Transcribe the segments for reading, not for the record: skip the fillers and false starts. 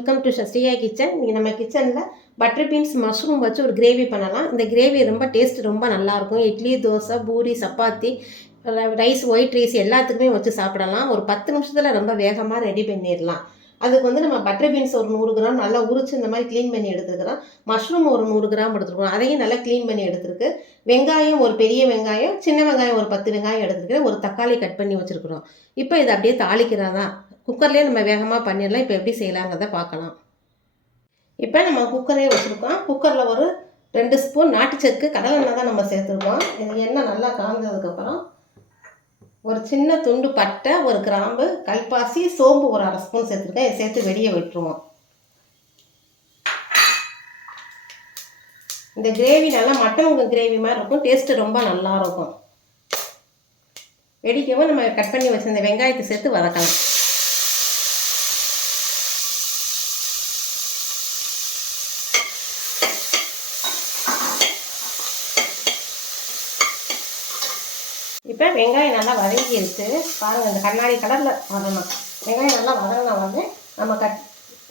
Welcome to சஸ்டியா kitchen. இன்றைக்கி நம்ம கிச்சனில் பட்டர் பீன்ஸ் மஷ்ரூம் வச்சு ஒரு கிரேவி பண்ணலாம். இந்த கிரேவி ரொம்ப டேஸ்ட் ரொம்ப நல்லாயிருக்கும். Idli, dosa, puri, chapati, rice, white rice எல்லாத்துக்குமே வச்சு சாப்பிடலாம். ஒரு 10 நிமிஷத்தில் ரொம்ப வேகமாக ரெடி பண்ணிடலாம். அதுக்கு வந்து நம்ம பட்டர் பீன்ஸ் ஒரு 100 கிராம் நல்லா உரிச்சு இந்த மாதிரி க்ளீன் பண்ணி எடுத்துருக்கிறோம். மஷ்ரூம் ஒரு 100 கிராம் எடுத்துருக்கோம். அதையும் நல்லா க்ளீன் பண்ணி எடுத்துருக்கு. வெங்காயம் ஒரு பெரிய வெங்காயம், சின்ன வெங்காயம் ஒரு 10 வெங்காயம் எடுத்துருக்கிறேன். ஒரு தக்காளி கட் பண்ணி வச்சுருக்குறோம். இப்போ இதை அப்படியே தாளிக்கிறதா குக்கர்லேயே நம்ம வேகமாக பண்ணிடலாம். இப்போ எப்படி செய்யலாங்கிறத பார்க்கலாம். இப்போ நம்ம குக்கரே வச்சுருக்கோம். குக்கரில் ஒரு 2 ஸ்பூன் நாட்டு சக்கு கடலெண்ணெய் தான் நம்ம சேர்த்துருக்கோம். இது எண்ணெய் நல்லா காய்ஞ்சதுக்கப்புறம் ஒரு சின்ன துண்டு பட்டை, ஒரு கிராம்பு, கல்பாசி, சோம்பு ஒரு 1/2 ஸ்பூன் சேர்த்துருக்கேன். இதை சேர்த்து வெடியை விட்டுருவோம். இந்த கிரேவி நல்லா மட்டன் கிரேவி மாதிரி இருக்கும். டேஸ்ட்டு ரொம்ப நல்லாயிருக்கும். வெடிக்கவும் நம்ம கட் பண்ணி வச்சிருந்த வெங்காயத்தை சேர்த்து வதக்கலாம். இப்போ வெங்காயம் நல்லா வதங்கிடுச்சு பாருங்கள். இந்த கண்ணாடி கலரில் வதங்கணும். வெங்காயம் நல்லா வதங்கினா வந்து நம்ம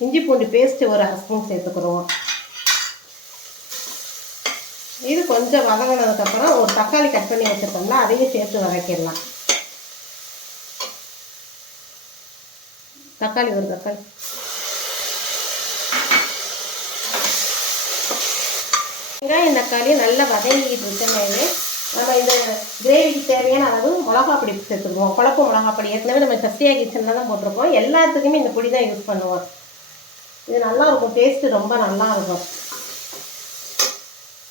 இஞ்சி பூண்டு பேஸ்ட்டு ஒரு 1/2 ஸ்பூன் சேர்த்துக்கிறோம். இது கொஞ்சம் வதங்கினதுக்கப்புறம் ஒரு தக்காளி கட் பண்ணி வச்சுருக்கோம்ல, அதையும் சேர்த்து வதக்கிடலாம். தக்காளி ஒரு தக்காளி வெங்காயம் தக்காளி நல்லா வதங்கிட்டு இருக்கனாலே நம்ம இந்த கிரேவிக்கு தேவையான அளவு மிளகாப்பொடி சேர்த்துக்குவோம். குழம்பு மிளகாப்பொடி ஏற்கனவே நம்ம சஸ்டியா கிச்சனில் தான் போட்டிருக்கோம். எல்லாத்துக்குமே இந்த பொடி தான் யூஸ் பண்ணுவோம். இது நல்லாயிருக்கும். டேஸ்ட்டு ரொம்ப நல்லாயிருக்கும்.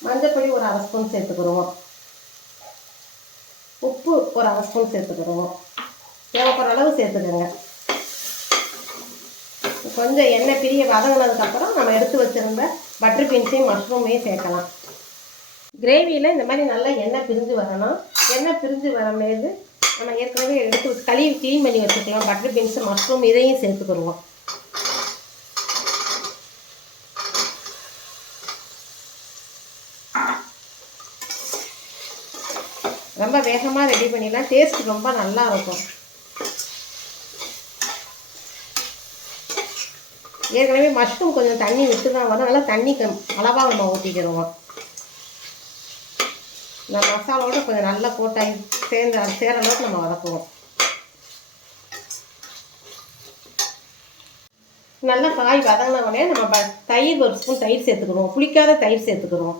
மஞ்சப்பொடி ஒரு 1/2 ஸ்பூன் சேர்த்துக்கிடுவோம். உப்பு ஒரு 1/2 ஸ்பூன் சேர்த்துக்கிடுவோம். தேவைப்படுற அளவு சேர்த்துக்கோங்க. கொஞ்சம் எண்ணெய் பிரிய வதங்கினதுக்கப்புறம் நம்ம எடுத்து வச்சுருந்த பட்டர் பீன்ஸையும் மஷ்ரூமையும் சேர்க்கலாம். கிரேவியில் இந்த மாதிரி நல்லா எண்ணெய் பிரிஞ்சு வரணும். எண்ணெய் பிரிஞ்சு வரும்போது நம்ம ஏற்கனவே எடுத்து கழுவி க்ளீன் பண்ணி வச்சுக்கலாம். பட்டர் பீன்ஸு, மஷ்ரூம் இதையும் சேர்த்துக்கிடுவோம். ரொம்ப வேகமாக ரெடி பண்ணிடலாம். டேஸ்ட் ரொம்ப நல்லா இருக்கும். ஏற்கனவே மஷ்ரூம் கொஞ்சம் தண்ணி விட்டு தான் வரும். நல்லா தண்ணி அளவாக நம்ம ஊற்றிக்கிறோம். இந்த மசாலாவோட கொஞ்சம் நல்லா போட்டால் சேர அளவுக்கு நம்ம வதக்குவோம். நல்லா காய் வதங்கின உடனே நம்ம தயிர் ஒரு ஸ்பூன் தயிர் சேர்த்துக்கிறோம். புளிக்காத தயிர் சேர்த்துக்கிறோம்.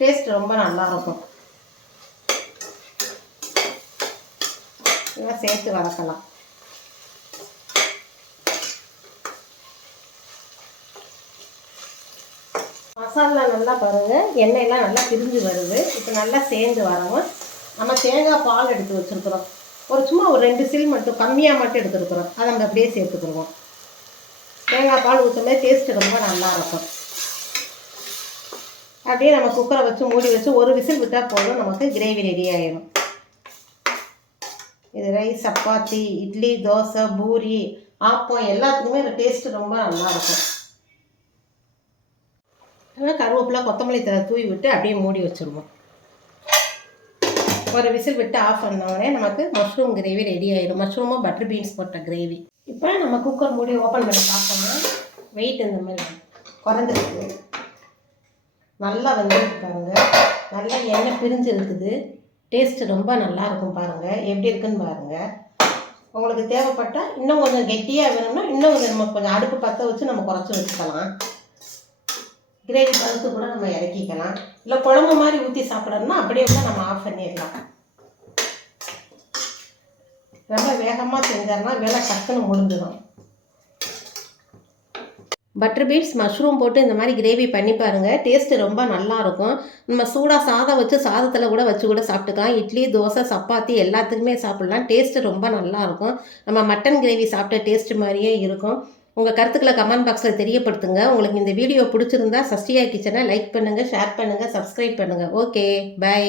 டேஸ்ட் ரொம்ப நல்லாயிருக்கும். இதெல்லாம் சேர்த்து வதக்கலாம். மசாலா நல்லா பாருங்கள், எண்ணெயெல்லாம் நல்லா பிரிஞ்சு வருது. இப்போ நல்லா சேர்ந்து வரவும் நம்ம தேங்காய் பால் எடுத்து வச்சுருக்குறோம். சும்மா ஒரு 2 சில் மட்டும் கம்மியாக மட்டும் எடுத்துருக்குறோம். அதை நம்ம அப்படியே சேர்த்துக்குருவோம். தேங்காய் பால் ஊற்றும்போது டேஸ்ட்டு ரொம்ப நல்லாயிருக்கும். அப்படியே நம்ம குக்கரை வச்சு மூடி வச்சு ஒரு விசில் விட்டால் போதும், நமக்கு கிரேவி ரெடி ஆகிடும். இது ரைஸ், சப்பாத்தி, இட்லி, தோசை, பூரி, ஆப்பம் எல்லாத்துக்குமே இந்த டேஸ்ட்டு ரொம்ப நல்லாயிருக்கும். கருவேப்பிலை, கொத்தமல்லி தழை தூவி விட்டு அப்படியே மூடி வச்சுருவோம். ஒரு விசில் விட்டு ஆஃப் பண்ணோடனே நமக்கு மஷ்ரூம் கிரேவி ரெடி ஆகிடும். மஷ்ரூமும் பட்டர் பீன்ஸ் போட்ட கிரேவி. இப்போ நம்ம குக்கர் மூடி ஓப்பன் பண்ணி பார்க்கணும். வெயிட் இந்த மாதிரி குறைஞ்சிருக்கு. நல்லா வெந்திருக்காங்க. நல்லா எண்ணெய் பிரிஞ்சு இருக்குது. டேஸ்ட்டு ரொம்ப நல்லாயிருக்கும். பாருங்கள் எப்படி இருக்குன்னு பாருங்கள். உங்களுக்கு தேவைப்பட்டால் இன்னும் கொஞ்சம் கெட்டியாக வேணும்னா இன்னும் கொஞ்சம் நம்ம கொஞ்சம் அடுப்பு பற்ற வச்சு நம்ம குறைச்சி வச்சுக்கலாம். கிரேவி பழுத்து கூட நம்ம இறக்கிக்கலாம். இல்லை குழம்பு மாதிரி ஊற்றி சாப்பிடணும்னா அப்படியே கூட நம்ம ஆஃப் பண்ணிடலாம். ரொம்ப வேகமாக செஞ்சோம்னா வேலை டக்குன்னு முடிஞ்சிடும். பட்டர் பீன்ஸ், மஷ்ரூம் போட்டு இந்த மாதிரி கிரேவி பண்ணி பாருங்கள். டேஸ்ட்டு ரொம்ப நல்லாயிருக்கும். நம்ம சூடாக சாதம் வச்சு சாதத்தில் கூட வச்சு கூட சாப்பிட்டுக்கலாம். இட்லி, தோசை, சப்பாத்தி எல்லாத்துக்குமே சாப்பிட்லாம். டேஸ்ட்டு ரொம்ப நல்லாயிருக்கும். நம்ம மட்டன் கிரேவி சாப்பிட்ட டேஸ்ட்டு மாதிரியே இருக்கும். உங்கள் கருத்துக்களை கமெண்ட் பாக்ஸில் தெரியப்படுத்துங்க. உங்களுக்கு இந்த வீடியோ பிடிச்சிருந்தா சஸ்டியா கிச்சனை லைக் பண்ணுங்கள், ஷேர் பண்ணுங்கள், சப்ஸ்கிரைப் பண்ணுங்கள். Okay, by.